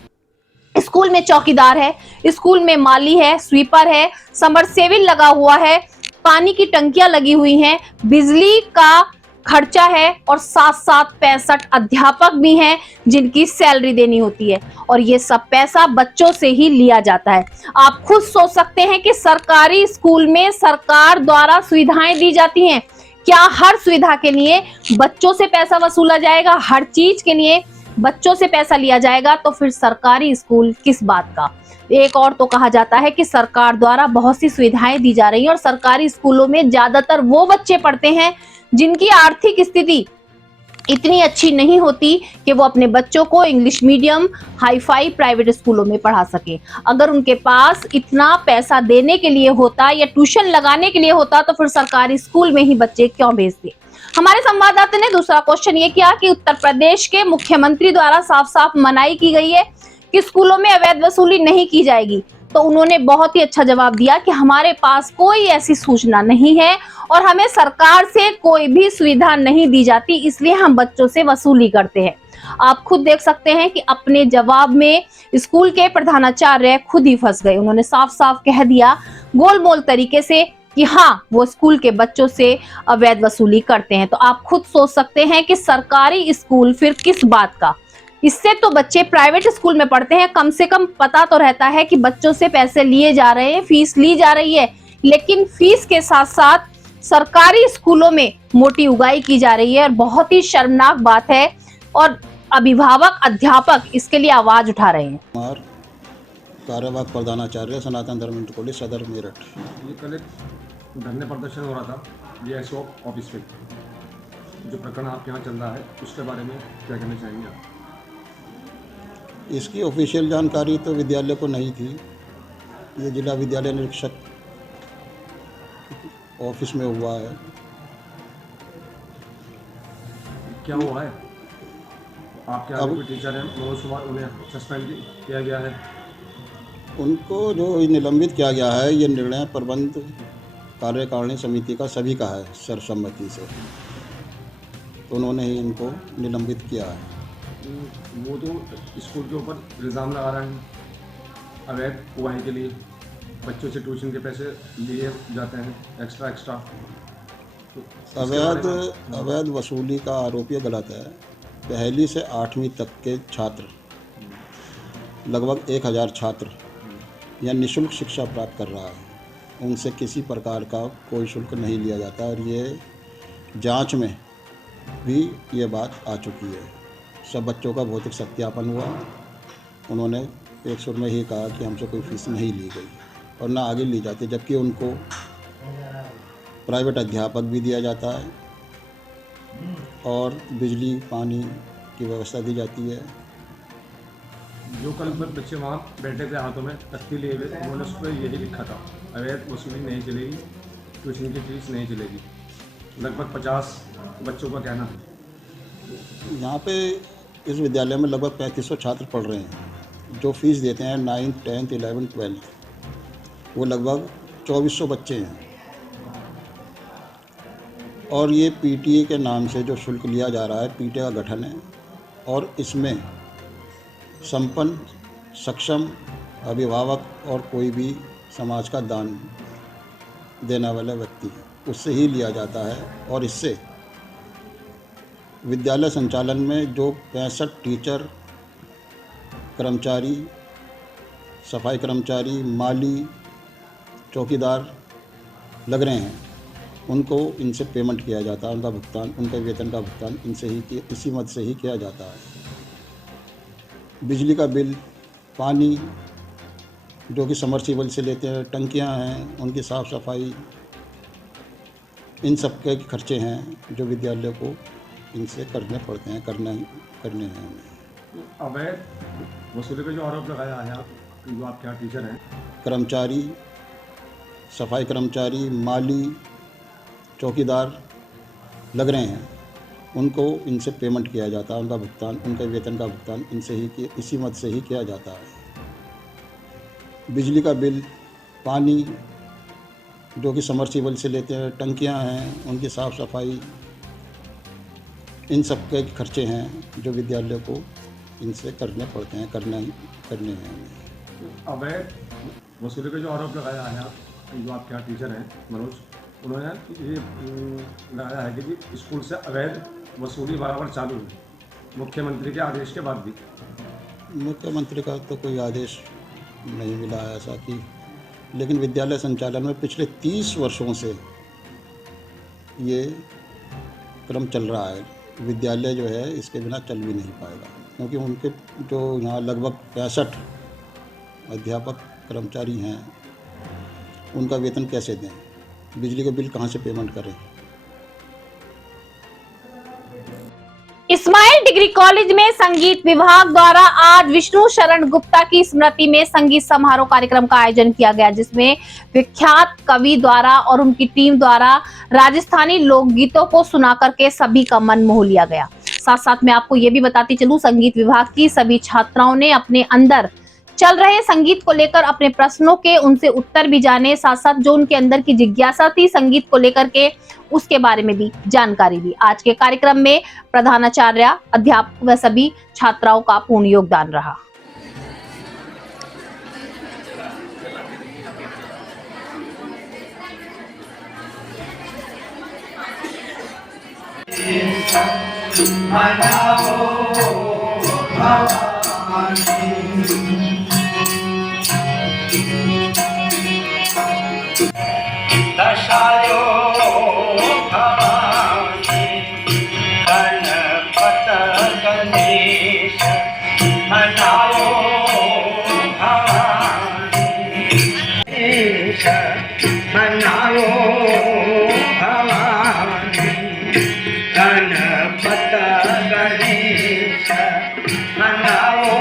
स्कूल में चौकीदार है, स्कूल में माली है, स्वीपर है, समरसेबिल लगा हुआ है, पानी की टंकियां लगी हुई हैं, बिजली का खर्चा है और साथ साथ 65 अध्यापक भी हैं जिनकी सैलरी देनी होती है और ये सब पैसा बच्चों से ही लिया जाता है। आप खुद सोच सकते हैं कि सरकारी स्कूल में सरकार द्वारा सुविधाएं दी जाती हैं, क्या हर सुविधा के लिए बच्चों से पैसा वसूला जाएगा? हर चीज के लिए बच्चों से पैसा लिया जाएगा तो फिर सरकारी स्कूल किस बात का? एक और तो कहा जाता है कि सरकार द्वारा बहुत सी सुविधाएं दी जा रही हैं और सरकारी स्कूलों में ज्यादातर वो बच्चे पढ़ते हैं जिनकी आर्थिक स्थिति इतनी अच्छी नहीं होती कि वो अपने बच्चों को English medium hi fi private स्कूलों में पढ़ा सके। अगर उनके पास इतना पैसा देने के लिए होता या ट्यूशन लगाने के लिए होता तो फिर सरकारी स्कूल में ही बच्चे क्यों भेजते? हमारे संवाददाता ने दूसरा क्वेश्चन ये किया कि उत्तर प्रदेश के मुख्यमंत्री द्वारा साफ साफ मनाही की गई है कि स्कूलों में अवैध वसूली नहीं की जाएगी। तो उन्होंने बहुत ही अच्छा जवाब दिया कि हमारे पास कोई ऐसी सूचना नहीं है और हमें सरकार से कोई भी सुविधा नहीं दी जाती, इसलिए हम बच्चों से वसूली करते हैं। आप खुद देख सकते हैं कि अपने जवाब में स्कूल के प्रधानाचार्य खुद ही फंस गए। उन्होंने साफ साफ कह दिया गोलमोल तरीके से कि हाँ, वो स्कूल के बच्चों से अवैध वसूली करते हैं। तो आप खुद सोच सकते हैं कि सरकारी स्कूल फिर किस बात का? इससे तो बच्चे प्राइवेट स्कूल में पढ़ते हैं, कम से कम पता तो रहता है कि बच्चों से पैसे लिए जा रहे हैं, फीस ली जा रही है, लेकिन फीस के साथ साथ सरकारी स्कूलों में मोटी उगाई की जा रही है और बहुत ही शर्मनाक बात है और अभिभावक अध्यापक इसके लिए आवाज उठा रहे हैं। कार्यवाहक प्रधानाचार्य सनातन धर्म कॉलेज सदर मेरठ। ये कल एक धरने प्रदर्शन हो रहा था DSO ऑफिस पे, जो प्रकरण आपके यहाँ चल रहा है उसके बारे में क्या कहना चाहेंगे आप? इसकी ऑफिशियल जानकारी तो विद्यालय को नहीं थी। ये जिला विद्यालय निरीक्षक ऑफिस में हुआ है। क्या हुआ है? आपके आगे कोई टीचर हैं मनोज कुमार, उन्हें सस्पेंड किया गया है? उनको जो निलंबित किया गया है ये निर्णय प्रबंध कार्यकारिणी समिति का सभी का है सर्वसम्मति से, तो उन्होंने ही इनको निलंबित किया है। वो तो स्कूल के ऊपर इल्ज़ाम लगा रहे हैं अवैध उगाही के लिए बच्चों से ट्यूशन के पैसे लिए जाते हैं एक्स्ट्रा। अवैध वसूली का आरोप ये गलत है। पहली से 8वीं तक के छात्र, लगभग 1000 छात्र यह निःशुल्क शिक्षा प्राप्त कर रहा है। उनसे किसी प्रकार का कोई शुल्क नहीं लिया जाता और ये जांच में भी ये बात आ चुकी है। सब बच्चों का भौतिक सत्यापन हुआ। उन्होंने एक सुर में ही कहा कि हमसे कोई फीस नहीं ली गई और ना आगे ली जाती, जबकि उनको प्राइवेट अध्यापक भी दिया जाता है और बिजली पानी की व्यवस्था दी जाती है। जो कल बच्चे वहाँ बैठे थे हाथों में तख्ती लिए हुए, उन्होंने उस पर यही लिखा था, अवैध वसूली नहीं चलेगी, ट्यूशन की फीस नहीं चलेगी। लगभग 50 बच्चों का कहना है। यहाँ पे इस विद्यालय में लगभग 3500 छात्र पढ़ रहे हैं। जो फीस देते हैं 9th, 10th, 11th, 12th, वो लगभग 2400 बच्चे हैं। और ये पीटीए के नाम से जो शुल्क लिया जा रहा है, पीटीए का गठन है और इसमें संपन्न, सक्षम अभिभावक और कोई भी समाज का दान देने वाला व्यक्ति उससे ही लिया जाता है। और इससे विद्यालय संचालन में जो 65 टीचर, कर्मचारी, सफाई कर्मचारी, माली, चौकीदार लग रहे हैं, उनको इनसे पेमेंट किया जाता है। उनका भुगतान, उनके वेतन का भुगतान इसी मद से ही किया जाता है। बिजली का बिल, पानी जो कि समरसीबल से लेते हैं, टंकियां हैं, उनकी साफ़ सफाई, इन सब के खर्चे हैं जो विद्यालय को इनसे करने पड़ते हैं, करने हैं हमें। अवैध वसूली का जो आरोप लगाया है, जो आपके यहाँ टीचर हैं, कर्मचारी, सफाई कर्मचारी, माली, चौकीदार लग रहे हैं, उनको इनसे पेमेंट किया जाता है। उनका भुगतान, उनके वेतन का भुगतान इसी मद से ही किया जाता है। बिजली का बिल, पानी जो कि समरसीबल से लेते हैं, टंकियां हैं, उनकी साफ़ सफाई, इन सब के खर्चे हैं जो विद्यालय को इनसे करने पड़ते हैं, करने हैं हमें। अवैध वसूली का जो आरोप लगाया है, जो आपके यहाँ टीचर हैं मनोज, उन्होंने ये लगाया है कि जी स्कूल से अवैध वसूली बराबर चालू है, मुख्यमंत्री के आदेश के बाद भी। मुख्यमंत्री का तो कोई आदेश नहीं मिला है ऐसा कि, लेकिन विद्यालय संचालन में पिछले 30 वर्षों से ये क्रम चल रहा है। विद्यालय जो है इसके बिना चल भी नहीं पाएगा, क्योंकि उनके जो यहाँ लगभग 65 अध्यापक कर्मचारी हैं, उनका वेतन कैसे दें, बिजली के बिल कहाँ से पेमेंट करें। इस्माइल डिग्री कॉलेज में संगीत विभाग द्वारा आज विष्णु शरण गुप्ता की स्मृति में संगीत समारोह कार्यक्रम का आयोजन किया गया, जिसमें विख्यात कवि द्वारा और उनकी टीम द्वारा राजस्थानी लोकगीतों को सुना करके सभी का मन मोह लिया गया। साथ साथ मैं आपको ये भी बताती चलूं, संगीत विभाग की सभी छात्राओं ने अपने अंदर चल रहे संगीत को लेकर अपने प्रश्नों के उनसे उत्तर भी जाने, साथ साथ जो उनके अंदर की जिज्ञासा थी संगीत को लेकर के, उसके बारे में भी जानकारी दी। आज के कार्यक्रम में प्रधानाचार्य, अध्यापक व सभी छात्राओं का पूर्ण योगदान रहा। दशायो भवानी गणपत गणेश मनाओ भवानी गणेश मनाओ भवानी गणपत गणेश मनाओ।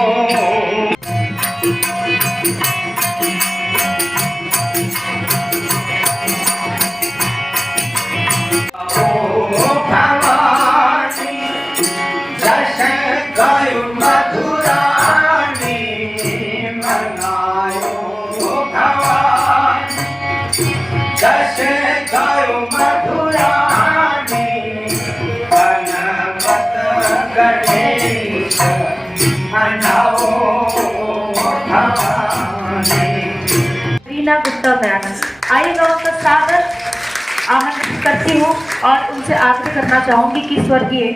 रीना गुप्ता बयाना। आइए गाँव का स्वागत आमंत्रित करती हूँ और उनसे आग्रह करना चाहूँगी कि स्वर्गीय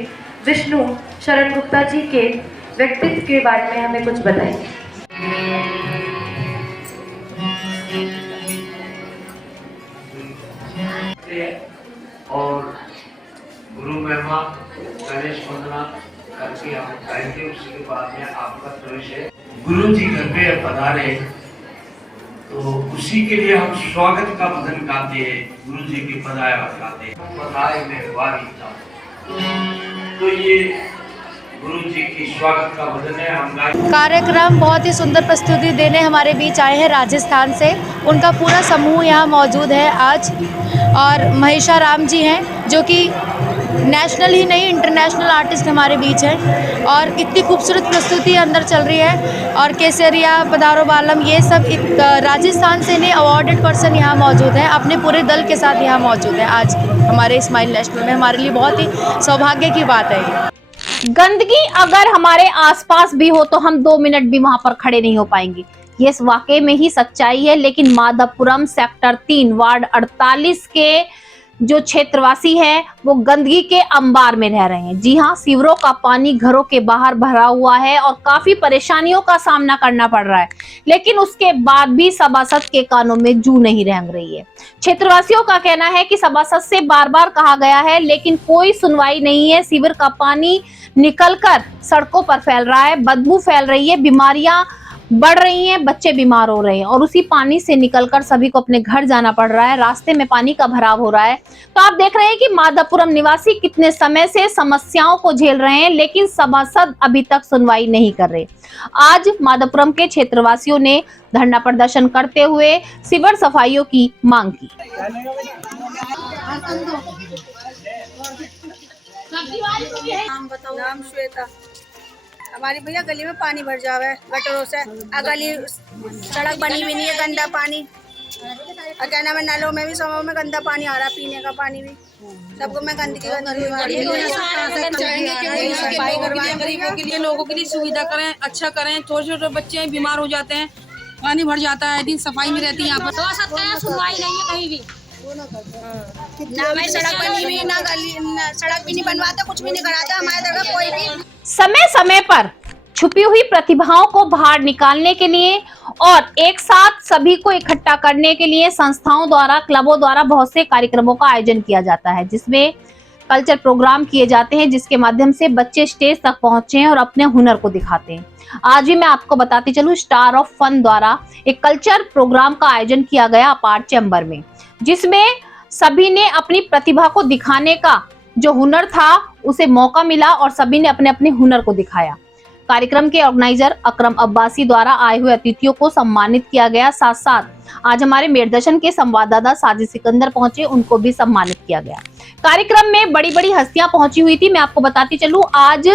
विष्णु शरण गुप्ता जी के व्यक्तित्व के बारे में हमें कुछ बताइए। और गुरु महिमा गणेश वंदना करके हम गाएंगे। उसके बाद में आपका प्रवेश है। गुरु जी घर पे पधारे तो उसी के लिए हम स्वागत का भजन गाते हैं। गुरु जी की पधाया गाते हैं, पधाए में वारी था। तो ये गुरु जी की स्वागत का भजन है। हम कार्यक्रम बहुत ही सुंदर प्रस्तुति देने हमारे बीच आए हैं राजस्थान से। उनका पूरा समूह यहाँ मौजूद है आज। और महेशा राम जी हैं जो कि नेशनल ही नहीं इंटरनेशनल आर्टिस्ट हमारे बीच हैं। और इतनी खूबसूरत प्रस्तुति अंदर चल रही है। और केसरिया पधारो बालम ये सब राजस्थान से ने अवॉर्डेड पर्सन यहाँ मौजूद हैं, अपने पूरे दल के साथ यहाँ मौजूद हैं आज हमारे स्माइल नेशनल में। हमारे लिए बहुत ही सौभाग्य की बात है ये। गंदगी अगर हमारे आसपास भी हो तो हम 2 मिनट भी वहां पर खड़े नहीं हो पाएंगे। ये इस वाकई में ही सच्चाई है। लेकिन माधवपुरम सेक्टर 3 वार्ड 48 के जो क्षेत्रवासी हैं वो गंदगी के अंबार में रह रहे हैं। जी हाँ, सीवरों का पानी घरों के बाहर भरा हुआ है और काफी परेशानियों का सामना करना पड़ रहा है। लेकिन उसके बाद भी सभासद के कानों में जू नहीं रेंग रही है। क्षेत्रवासियों का कहना है कि सभासद से बार बार कहा गया है लेकिन कोई सुनवाई नहीं है। सीवर का पानी निकलकर सड़कों पर फैल रहा है, बदबू फैल रही है, बीमारियां बढ़ रही हैं, बच्चे बीमार हो रहे हैं और उसी पानी से निकलकर सभी को अपने घर जाना पड़ रहा है। रास्ते में पानी का भराव हो रहा है। तो आप देख रहे हैं कि माधवपुरम निवासी कितने समय से समस्याओं को झेल रहे हैं लेकिन सभासद अभी तक सुनवाई नहीं कर रहे। आज माधवपुरम के क्षेत्रवासियों ने धरना प्रदर्शन करते हुए सीवर सफाइयों की मांग की। नाम श्वेता। हमारी भैया गली में पानी भर जावे गटरों से। गली सड़क बनी हुई नहीं है, गंदा पानी। और क्या नाम है, नलों में भी समूह में गंदा पानी आ रहा, पीने का पानी भी। सबको मैं गंदगी सफाई करवाएं, गरीबों के लिए, लोगों के लिए सुविधा करें, अच्छा करें। छोटे छोटे बच्चे बीमार हो जाते हैं, पानी भर जाता है, दिन सफाई में रहती है यहाँ पर। सुनवाई नहीं है कहीं भी। ना मैं सड़क बनी हुई, ना गली, सड़क भी नहीं बनवाता, कुछ भी नहीं कराता हमारे तरफ कोई भी। समय समय पर छुपी हुई प्रतिभाओं को बाहर निकालने के लिए और एक साथ सभी को इकट्ठा करने के लिए संस्थाओं द्वारा, क्लबों द्वारा बहुत से कार्यक्रमों का आयोजन किया जाता है जिसमें कल्चर प्रोग्राम किए जाते हैं जिसके माध्यम से बच्चे स्टेज तक पहुंचे हैं और अपने हुनर को दिखाते हैं। आज भी मैं आपको बताती चलूं, स्टार ऑफ फन द्वारा एक कल्चर प्रोग्राम का आयोजन किया गया अपार्ट चैम्बर में, जिसमें सभी ने अपनी प्रतिभा को दिखाने का जो हुनर था उसे मौका मिला और सभी ने अपने अपने हुनर को दिखाया। कार्यक्रम के ऑर्गेनाइजर अकरम अब्बासी द्वारा आए हुए अतिथियों को सम्मानित किया गया। साथ साथ आज हमारे मेरदर्शन के संवाददाता साजिद सिकंदर पहुंचे, उनको भी सम्मानित किया गया। कार्यक्रम में बड़ी बड़ी हस्तियां पहुंची हुई थी। मैं आपको बताती चलूं, आज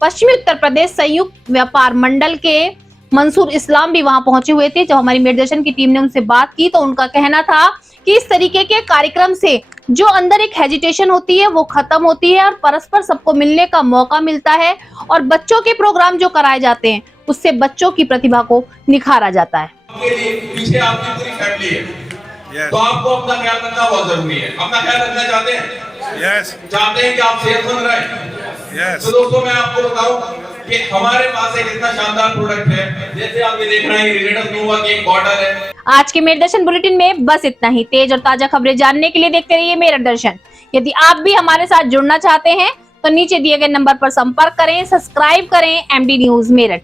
पश्चिमी उत्तर प्रदेश संयुक्त व्यापार मंडल के मंसूर इस्लाम भी वहां पहुंचे हुए थे। जब हमारी मेरदर्शन की टीम ने उनसे बात की तो उनका कहना था कि इस तरीके के कार्यक्रम से जो अंदर एक हेजिटेशन होती है वो खत्म होती है और परस्पर सबको मिलने का मौका मिलता है और बच्चों के प्रोग्राम जो कराए जाते हैं उससे बच्चों की प्रतिभा को निखारा जाता है। पीछे आपकी पूरी फैमिली है, तो आपको अपना ख्याल रखना बहुत जरूरी है। अपना ख्याल रखना चाहते हैं? चाहते हैं कि आप सेहतमंद रहें। तो दोस्तों मैं आपको बताऊं कि हमारे पास एक इतना शानदार प्रोडक्ट है, जैसे आप ये देख रहे हैं, रिलेटेड नोवा की एक बॉटल है। आज के मेरदर्शन बुलेटिन में बस इतना ही। तेज और ताजा खबरें जानने के लिए देखते रहिए मेरदर्शन। यदि आप भी हमारे साथ जुड़ना चाहते हैं तो नीचे दिए गए नंबर पर संपर्क करें, सब्सक्राइब करें एमडी न्यूज मेरठ।